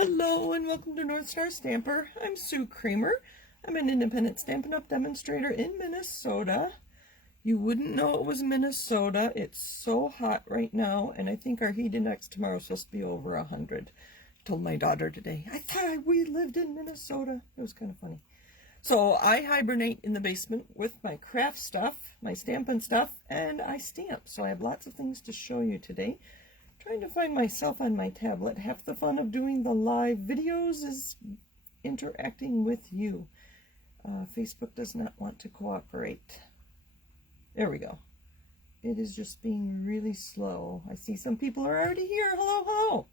Hello and welcome to North Star Stamper. I'm Sue Kremer. I'm an independent Stampin' Up! Demonstrator in Minnesota. You wouldn't know it was Minnesota. It's so hot right now, and I think our heat index tomorrow is supposed to be over 100. I told my daughter today, I thought we lived in Minnesota. It was kind of funny. So I hibernate in the basement with my craft stuff, my Stampin' stuff, and I stamp. So I have lots of things to show you today. Trying to find myself on my tablet. Half the fun of doing the live videos is interacting with you. Facebook does not want to cooperate. There we go. It is just being really slow. I see some people are already here. Hello, hello.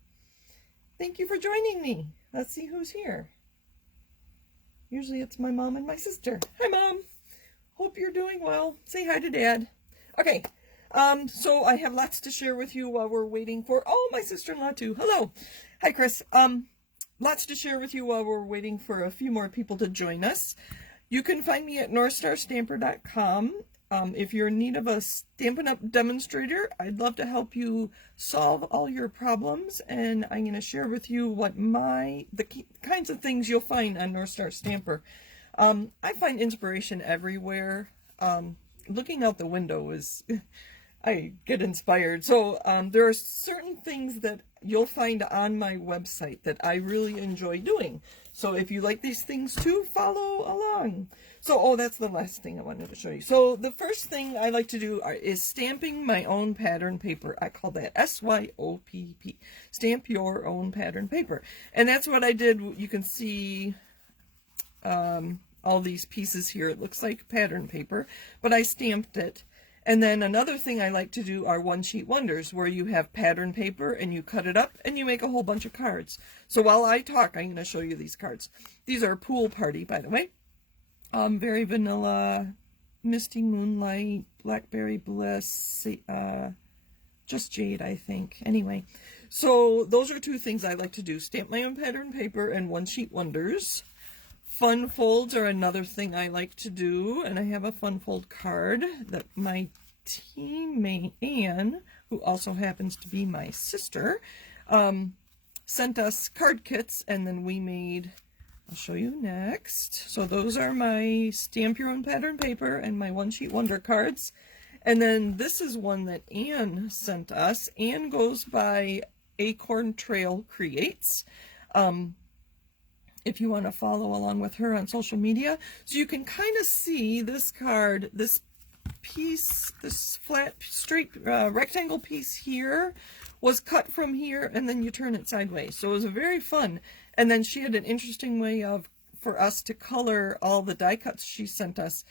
Thank you for joining me. Let's see who's here. Usually it's my mom and my sister. Hi, Mom. Hope you're doing well. Say hi to Dad. Okay. So I have lots to share with you while we're waiting for, oh, my sister-in-law too. Hello. Hi, Chris. Lots to share with you while we're waiting for a few more people to join us. You can find me at northstarstamper.com. If you're in need of a Stampin' Up! Demonstrator, I'd love to help you solve all your problems, and I'm going to share with you what the kinds of things you'll find on North Star Stamper. I find inspiration everywhere. Looking out the window is... I get inspired. So there are certain things that you'll find on my website that I really enjoy doing. So if you like these things too, follow along. So, oh, that's the last thing I wanted to show you. So the first thing I like to do is stamping my own pattern paper. I call that SYOPP. Stamp your own pattern paper. And that's what I did. You can see all these pieces here. It looks like pattern paper, but I stamped it. And then another thing I like to do are one-sheet wonders, where you have pattern paper and you cut it up and you make a whole bunch of cards. So while I talk, I'm going to show you these cards. These are Pool Party, by the way. Very vanilla, Misty Moonlight, Blackberry Bliss, just Jade, I think. Anyway, so those are two things I like to do. Stamp my own pattern paper and one-sheet wonders. Fun folds are another thing I like to do, and I have a fun fold card that my teammate Anne, who also happens to be my sister, sent us card kits, and then we made, I'll show you next. So those are my Stamp Your Own Pattern Paper and my One Sheet Wonder cards. And then this is one that Anne sent us. Anne goes by Acorn Trail Creates. If you want to follow along with her on social media. So you can kind of see this card, this piece, this flat, straight rectangle piece here was cut from here, and then you turn it sideways. So it was very fun. And then she had an interesting way for us to color all the die cuts she sent us.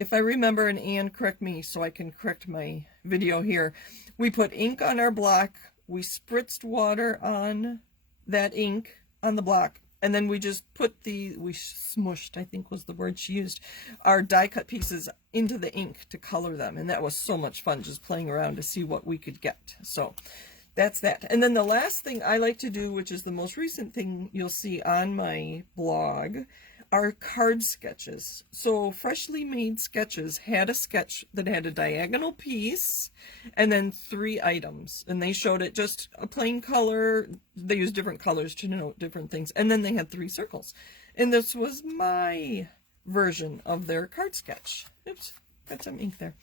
If I remember, and Anne, correct me so I can correct my video here, we put ink on our block, we spritzed water on that ink on the block, and then we just put we smushed, I think was the word she used, our die cut pieces into the ink to color them. And that was so much fun, just playing around to see what we could get. So that's that. And then the last thing I like to do, which is the most recent thing you'll see on my blog, are card sketches. So Freshly Made Sketches had a sketch that had a diagonal piece and then 3 items. And they showed it just a plain color. They used different colors to denote different things. And then they had 3 circles. And this was my version of their card sketch. Oops, got some ink there.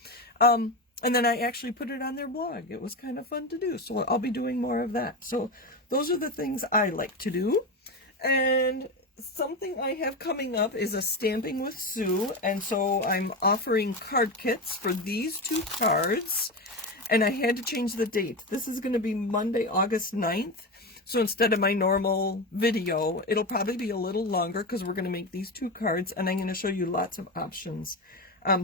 And then I actually put it on their blog. It was kind of fun to do. So I'll be doing more of that. So those are the things I like to do. And something I have coming up is a Stamping with Sue, and so I'm offering card kits for these 2 cards, and I had to change the date. This is going to be Monday, August 9th, so instead of my normal video, it'll probably be a little longer because we're going to make these 2 cards, and I'm going to show you lots of options.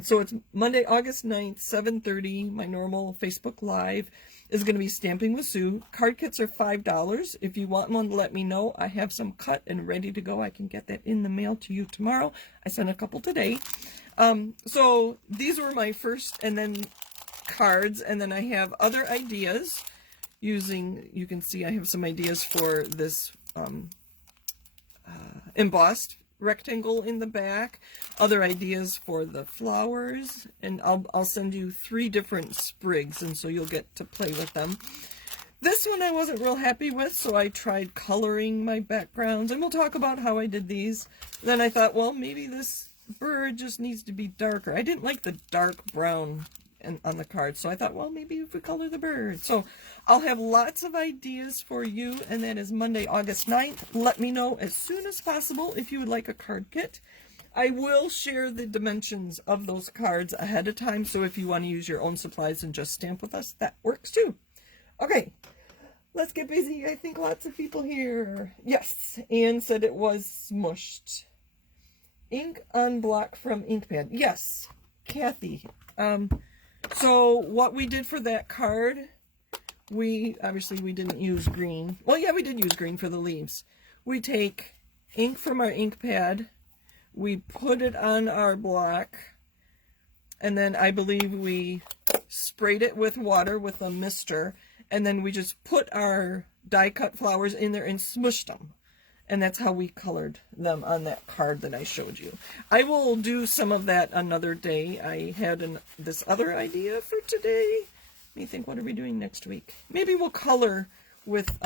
So it's Monday, August 9th, 7:30, my normal Facebook Live is going to be Stamping with Sue. Card kits are $5. If you want one, let me know. I have some cut and ready to go. I can get that in the mail to you tomorrow. I sent a couple today. So these were my first and then cards, and then I have other ideas using, you can see I have some ideas for this embossed rectangle in the back, other ideas for the flowers, and I'll send you 3 different sprigs, and so you'll get to play with them. This one I wasn't real happy with, so I tried coloring my backgrounds, and we'll talk about how I did these. Then I thought, well, maybe this bird just needs to be darker. I didn't like the dark brown on the card, so I thought, well, maybe if we color the bird. So I'll have lots of ideas for you, and that is Monday, August 9th. Let me know as soon as possible if you would like a card kit. I will share the dimensions of those cards ahead of time, so if you want to use your own supplies and just stamp with us, that works too. Okay, let's get busy. I think lots of people here. Yes, Anne said it was smushed. Ink on block from Inkpad. Yes, Kathy. So what we did for that card, obviously we didn't use green. Well, yeah, we did use green for the leaves. We take ink from our ink pad, we put it on our block, and then I believe we sprayed it with water with a mister, and then we just put our die cut flowers in there and smushed them. And that's how we colored them on that card that I showed you. I will do some of that another day. I had this other idea for today. Let me think, what are we doing next week? Maybe we'll color with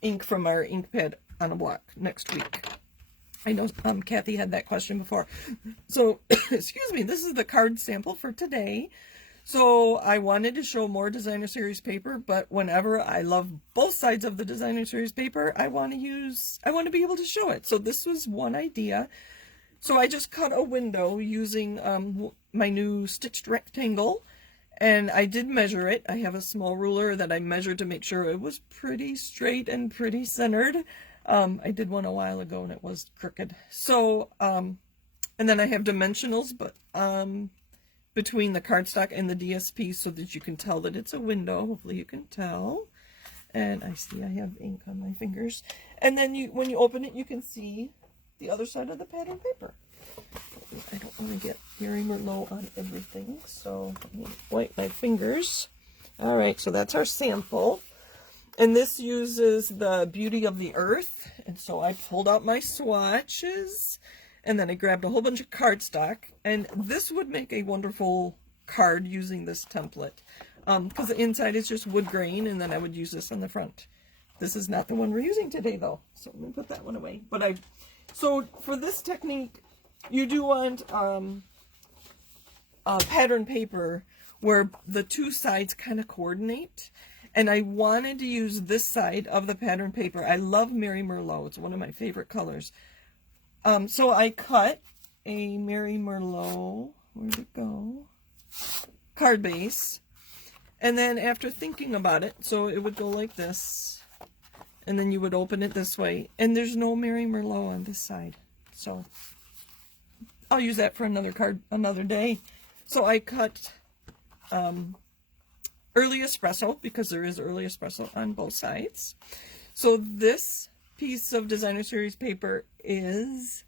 ink from our ink pad on a block next week. I know Kathy had that question before. So, excuse me, this is the card sample for today. So I wanted to show more designer series paper, but whenever I love both sides of the designer series paper, I want to be able to show it. So this was one idea. So I just cut a window using my new stitched rectangle, and I did measure it. I have a small ruler that I measured to make sure it was pretty straight and pretty centered. I did one a while ago and it was crooked. So, and then I have dimensionals, but between the cardstock and the DSP so that you can tell that it's a window. Hopefully you can tell. And I see I have ink on my fingers. And then when you open it, you can see the other side of the pattern paper. I don't want to get Mary Merlot on everything, so let me wipe my fingers. All right, so that's our sample. And this uses the Beauty of the Earth. And so I pulled out my swatches, and then I grabbed a whole bunch of cardstock, and this would make a wonderful card using this template. Because the inside is just wood grain, and then I would use this on the front. This is not the one we're using today, though. So I'm going to put that one away. So for this technique, you do want pattern paper where the two sides kind of coordinate. And I wanted to use this side of the pattern paper. I love Mary Merlot. It's one of my favorite colors. So I cut a Mary Merlot, where'd it go? Card base. And then after thinking about it, so it would go like this. And then you would open it this way. And there's no Mary Merlot on this side. So I'll use that for another card another day. So I cut early espresso, because there is early espresso on both sides. So this piece of designer series paper is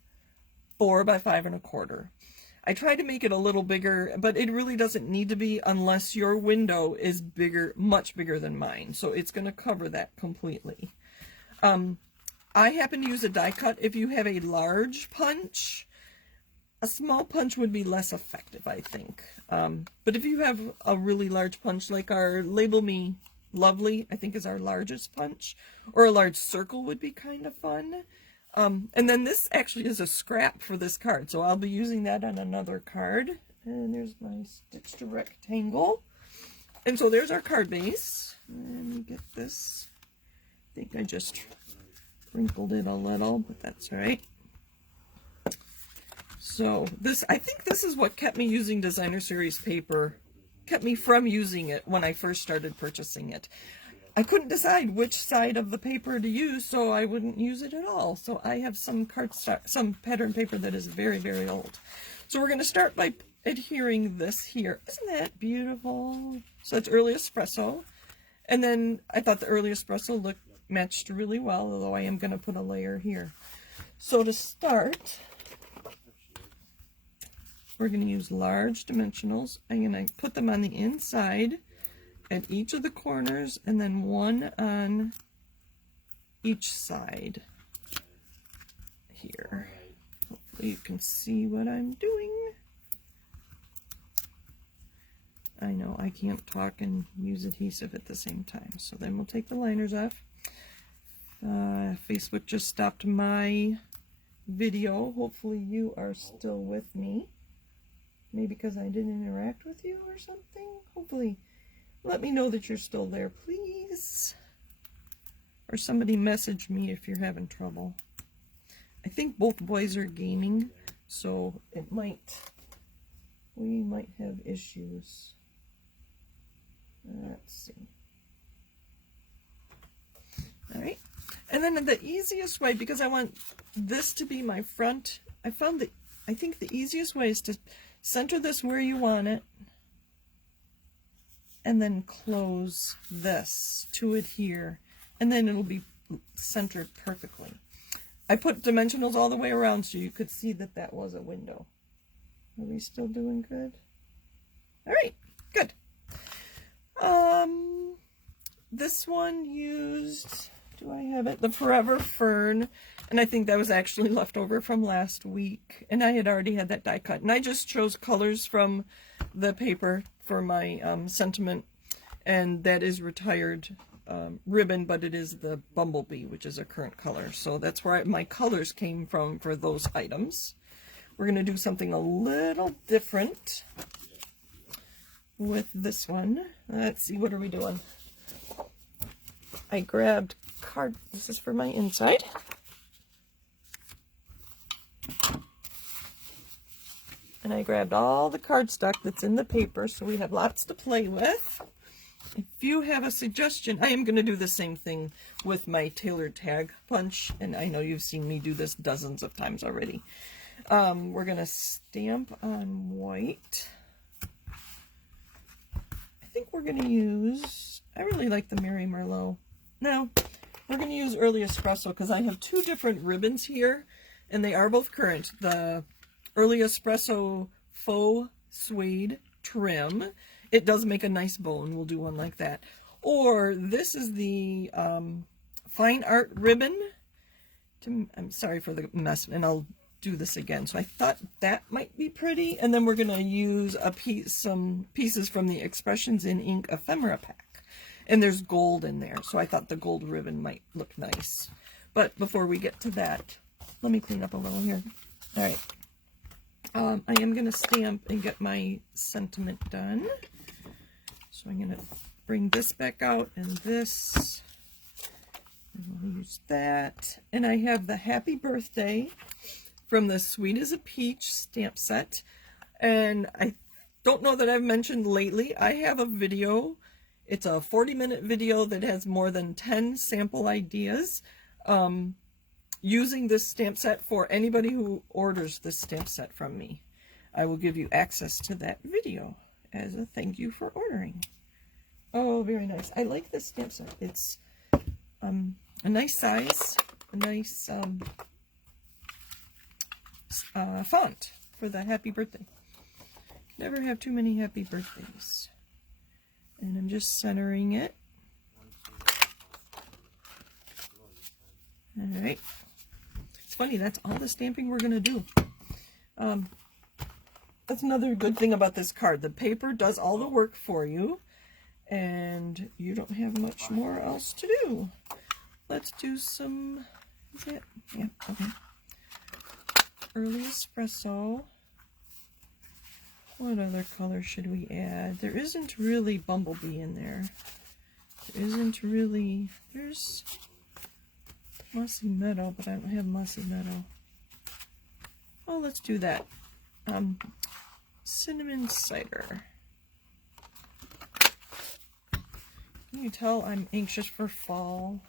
4 by 5 1/4. I tried to make it a little bigger, but it really doesn't need to be unless your window is bigger, much bigger than mine. So it's going to cover that completely. I happen to use a die cut. If you have a large punch, a small punch would be less effective, I think. But if you have a really large punch, like our Label Me Lovely, I think is our largest punch, or a large circle would be kind of fun. And then this actually is a scrap for this card, so I'll be using that on another card. And there's my stitched rectangle. And so there's our card base. Let me get this. I think I just wrinkled it a little, but that's all right. So I think this is what kept me using designer series paper, kept me from using it when I first started purchasing it. I couldn't decide which side of the paper to use, so I wouldn't use it at all. So I have some cardstock, some pattern paper that is very, very old. So we're going to start by adhering this here. Isn't that beautiful? So it's early espresso. And then I thought the early espresso matched really well, although I am going to put a layer here. So to start, we're going to use large dimensionals. I'm going to put them on the inside at each of the corners, and then one on each side here. Hopefully you can see what I'm doing. I know, I can't talk and use adhesive at the same time. So then we'll take the liners off. Facebook just stopped my video. Hopefully you are still with me. Maybe because I didn't interact with you or something. Hopefully, let me know that you're still there, please. Or somebody message me if you're having trouble. I think both boys are gaming, so we might have issues. Let's see. All right. And then the easiest way, because I want this to be my front, I think the easiest way is to center this where you want it, and then close this to adhere, and then it'll be centered perfectly. I put dimensionals all the way around so you could see that that was a window. Are we still doing good? All right, good. This one used, do I have it? The Forever Fern, and I think that was actually left over from last week, and I had already had that die cut, and I just chose colors from the paper for my sentiment, and that is retired ribbon, but it is the Bumblebee, which is a current color, so that's where my colors came from for those items. We're going to do something a little different with this one. Let's see, what are we doing? I grabbed card, this is for my inside. And I grabbed all the cardstock that's in the paper, so we have lots to play with. If you have a suggestion, I am going to do the same thing with my tailored tag punch, and I know you've seen me do this dozens of times already. We're going to stamp on white. I think we're going to use, I really like the Mary Merlot. No, we're going to use Early Espresso because I have two different ribbons here, and they are both current. The Early Espresso Faux Suede Trim. It does make a nice bow, and we'll do one like that. Or this is the Fine Art Ribbon. I'm sorry for the mess, and I'll do this again. So I thought that might be pretty. And then we're going to use some pieces from the Expressions in Ink Ephemera pack. And there's gold in there, so I thought the gold ribbon might look nice. But before we get to that, let me clean up a little here. All right. I am going to stamp and get my sentiment done. So I'm going to bring this back out and this. And we'll use that. And I have the Happy Birthday from the Sweet as a Peach stamp set. And I don't know that I've mentioned lately, I have a video. It's a 40-minute video that has more than 10 sample ideas using this stamp set for anybody who orders this stamp set from me. I will give you access to that video as a thank you for ordering. Oh, very nice. I like this stamp set. It's a nice size, a nice font for the happy birthday. Never have too many happy birthdays. And I'm just centering it. All right. It's funny, that's all the stamping we're going to do. That's another good thing about this card. The paper does all the work for you, and you don't have much more else to do. Let's do some, is that? Yeah, okay. Early Espresso. What other color should we add? There isn't really Bumblebee in there. There isn't really, there's Mossy Meadow, but I don't have Mossy Meadow. Oh, let's do that. Cinnamon Cider. Can you tell I'm anxious for fall?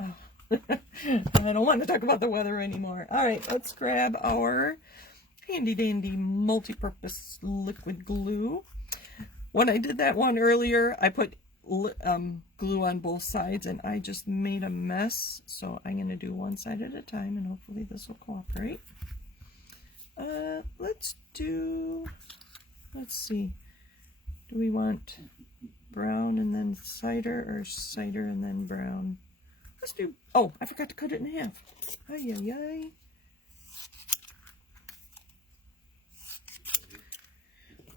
Oh. I don't want to talk about the weather anymore. All right, let's grab our handy dandy multi-purpose liquid glue. When I did that one earlier, I put glue on both sides and I just made a mess. So I'm going to do one side at a time and hopefully this will cooperate. Let's see. Do we want brown and then cider or cider and then brown? Let's do, oh, I forgot to cut it in half. Ay, ay, ay.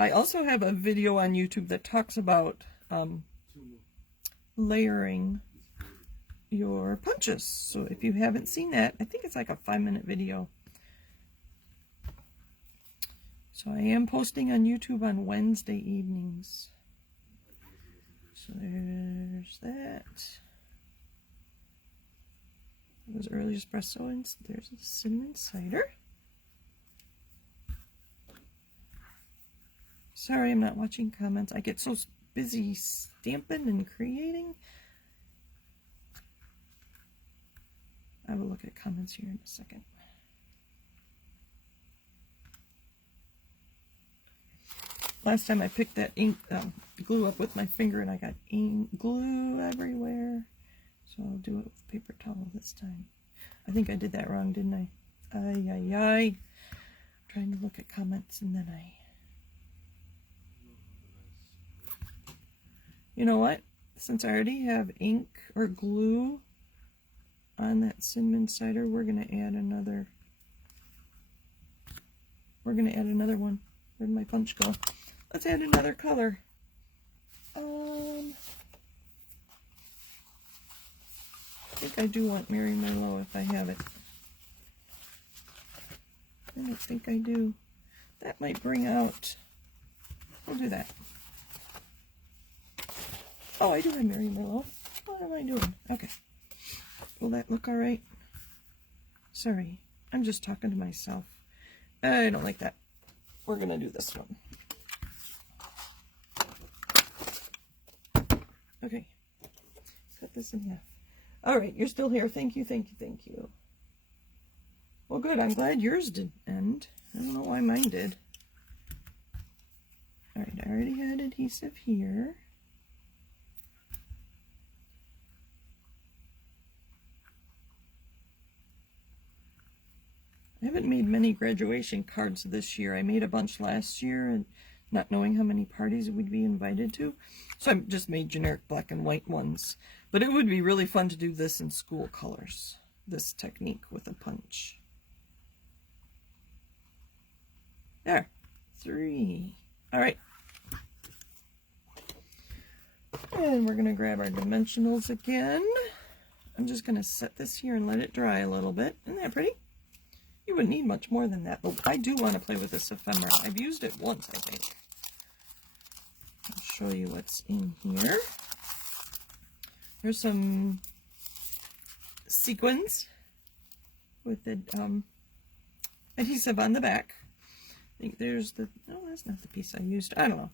I also have a video on YouTube that talks about layering your punches. So if you haven't seen that, I think it's like a 5-minute video. So I am posting on YouTube on Wednesday evenings. So there's that. It was early espresso, and there's the cinnamon cider. Sorry, I'm not watching comments. I get so busy stamping and creating. I will look at comments here in a second. Last time I picked that ink glue up with my finger and I got ink glue everywhere. So I'll do it with paper towel this time. I think I did that wrong, didn't I? Ay, ay, ay. Trying to look at comments and then I... You know what? Since I already have ink or glue on that cinnamon cider, we're going to add another... one. Where'd my punch go? Let's add another color. I think I do want Mary Merlot if I have it. I don't think I do. That might bring out... We'll do that. Oh, I do have Mary Merlot. What am I doing? Okay. Will that look all right? Sorry. I'm just talking to myself. I don't like that. We're going to do this one. Okay. Cut this in half. All right, you're still here. Thank you, thank you, thank you. Well, good. I'm glad yours didn't end. I don't know why mine did. All right, I already had adhesive here. I haven't made many graduation cards this year. I made a bunch last year, and not knowing how many parties we'd be invited to. So I just made generic black and white ones. But it would be really fun to do this in school colors, this technique with a punch. There, 3. All right. And we're gonna grab our dimensionals again. I'm just gonna set this here and let it dry a little bit. Isn't that pretty? You wouldn't need much more than that, but I do want to play with this ephemera. I've used it once, I think. I'll show you what's in here. There's some sequins with the adhesive on the back. I think there's the... No, that's not the piece I used. I don't know.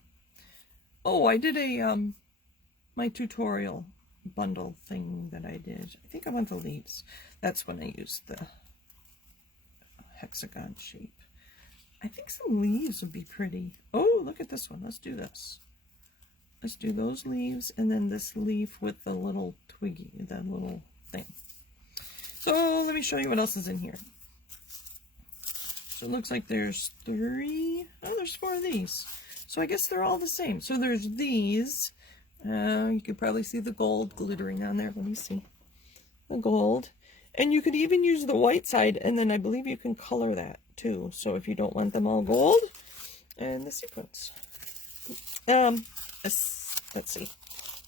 Oh, I did a my tutorial bundle thing that I did. I think I want the leaves. That's when I used the hexagon shape. I think some leaves would be pretty. Oh, look at this one. Let's do this. Let's do those leaves and then this leaf with the little twiggy, that little thing. So let me show you what else is in here. So it looks like there's 3. Oh, there's 4 of these. So I guess they're all the same. So there's these. You could probably see the gold glittering on there. Let me see. The gold. And you could even use the white side, and then I believe you can color that too. So if you don't want them all gold, and the sequins. Let's see.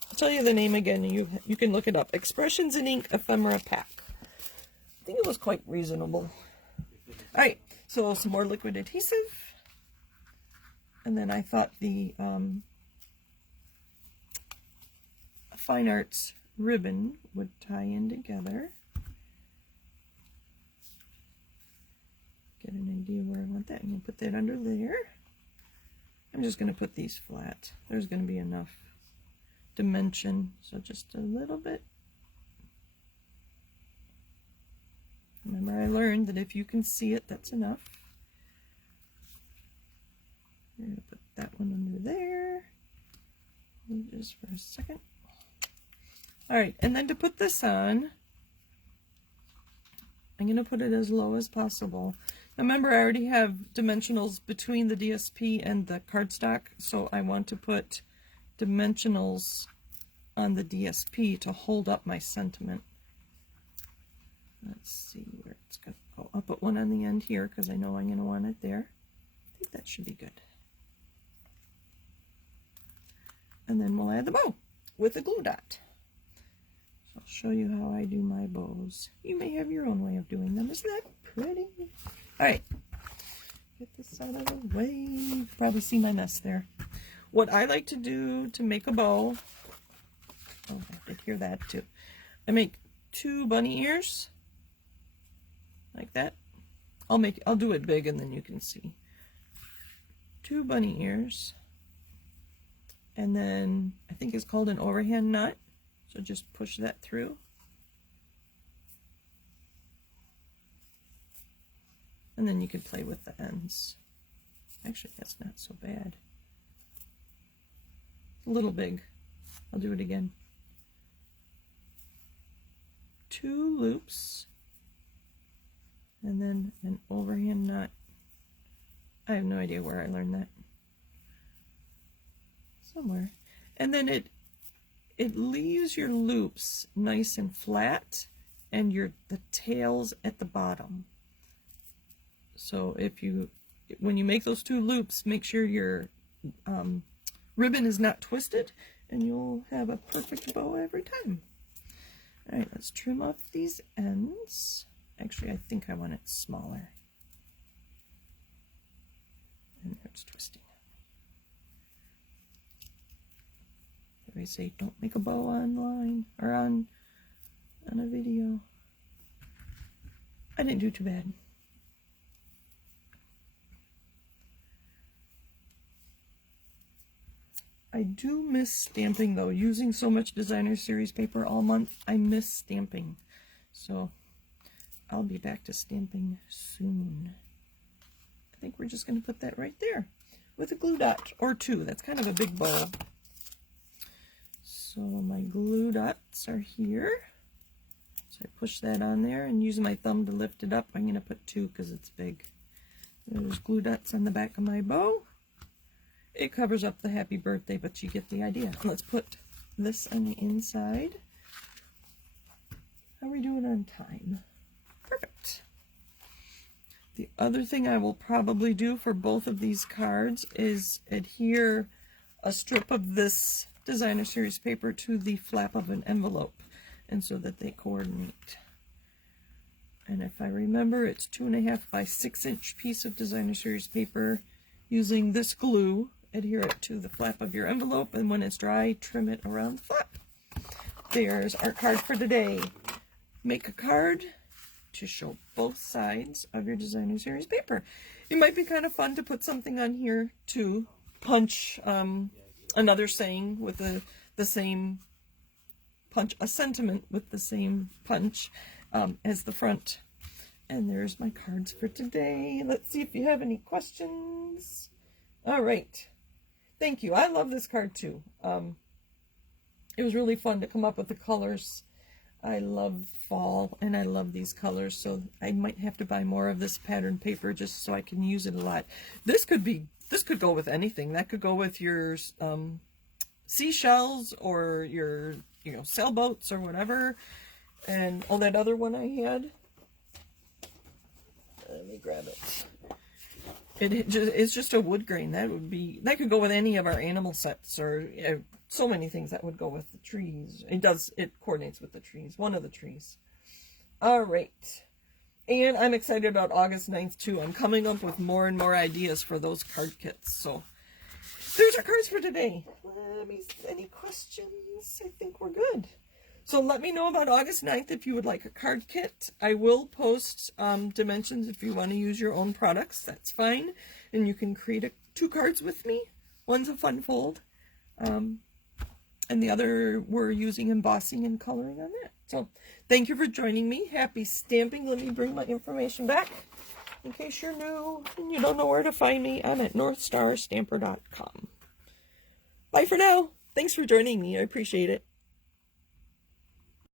I'll tell you the name again. You can look it up. Expressions in Ink Ephemera Pack. I think it was quite reasonable. All right, so some more liquid adhesive, and then I thought the Fine Arts ribbon would tie in together. Get an idea where I want that. I'm going to put that under there. I'm just going to put these flat. There's going to be enough dimension, so just a little bit. Remember, I learned that if you can see it, that's enough. We're going to put that one under there. Just for a second. All right, and then to put this on, I'm going to put it as low as possible. Remember, I already have dimensionals between the DSP and the cardstock, so I want to put dimensionals on the DSP to hold up my sentiment. Let's see where it's going to go. I'll put one on the end here because I know I'm going to want it there. I think that should be good. And then we'll add the bow with a glue dot. So I'll show you how I do my bows. You may have your own way of doing them. Isn't that pretty? All right, get this out of the way. You can probably see my mess there. What I like to do to make a bow, oh, I did hear that too. I make 2 bunny ears like that. I'll do it big and then you can see. 2 bunny ears. And then I think it's called an overhand knot. So just push that through. And then you can play with the ends. Actually, that's not so bad. A little big. I'll do it again. 2 loops. And then an overhand knot. I have no idea where I learned that. Somewhere. And then it leaves your loops nice and flat and the tails at the bottom. So when you make those 2 loops, make sure your ribbon is not twisted and you'll have a perfect bow every time. All right, let's trim off these ends. Actually, I think I want it smaller. And it's twisting. They say don't make a bow online or on a video. I didn't do too bad. I do miss stamping though. Using so much designer series paper all month, I miss stamping. So I'll be back to stamping soon. I think we're just going to put that right there with a glue dot or 2. That's kind of a big bow. So my glue dots are here. So I push that on there and using my thumb to lift it up. I'm going to put 2 because it's big. There's glue dots on the back of my bow. It covers up the happy birthday, but you get the idea. Let's put this on the inside. How are we doing on time? Perfect. The other thing I will probably do for both of these cards is adhere a strip of this designer series paper to the flap of an envelope, and so that they coordinate. And if I remember, it's 2.5 by 6 inch piece of designer series paper. Using this glue, adhere it to the flap of your envelope, and when it's dry, trim it around the flap. There's our card for today. Make a card to show both sides of your designer series paper. It might be kind of fun to put something on here to punch another saying with the same punch, a sentiment with the same punch as the front. And there's my cards for today. Let's see if you have any questions. All right. Thank you. I love this card too. It was really fun to come up with the colors. I love fall and I love these colors, so I might have to buy more of this pattern paper just so I can use it a lot. This could go with anything. That could go with your seashells or your sailboats or whatever. And that other one I had. Let me grab it. It's just a wood grain. That could go with any of our animal sets, or so many things that would go with the trees. It coordinates with the trees, one of the trees. All right. And I'm excited about August 9th too. I'm coming up with more and more ideas for those card kits. So there's our cards for today. Any questions? I think we're good. So let me know about August 9th if you would like a card kit. I will post dimensions if you want to use your own products. That's fine. And you can create 2 cards with me. One's a fun fold. And the other we're using embossing and coloring on that. So thank you for joining me. Happy stamping. Let me bring my information back. In case you're new and you don't know where to find me, I'm at northstarstamper.com. Bye for now. Thanks for joining me. I appreciate it.